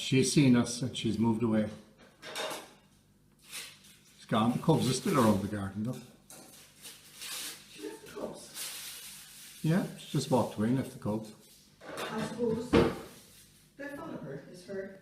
she's seen us and she's moved away. She's gone. The cubs are still around the garden though. She left the cubs. Yeah, she just walked away and left the cubs. I suppose they follow her, is her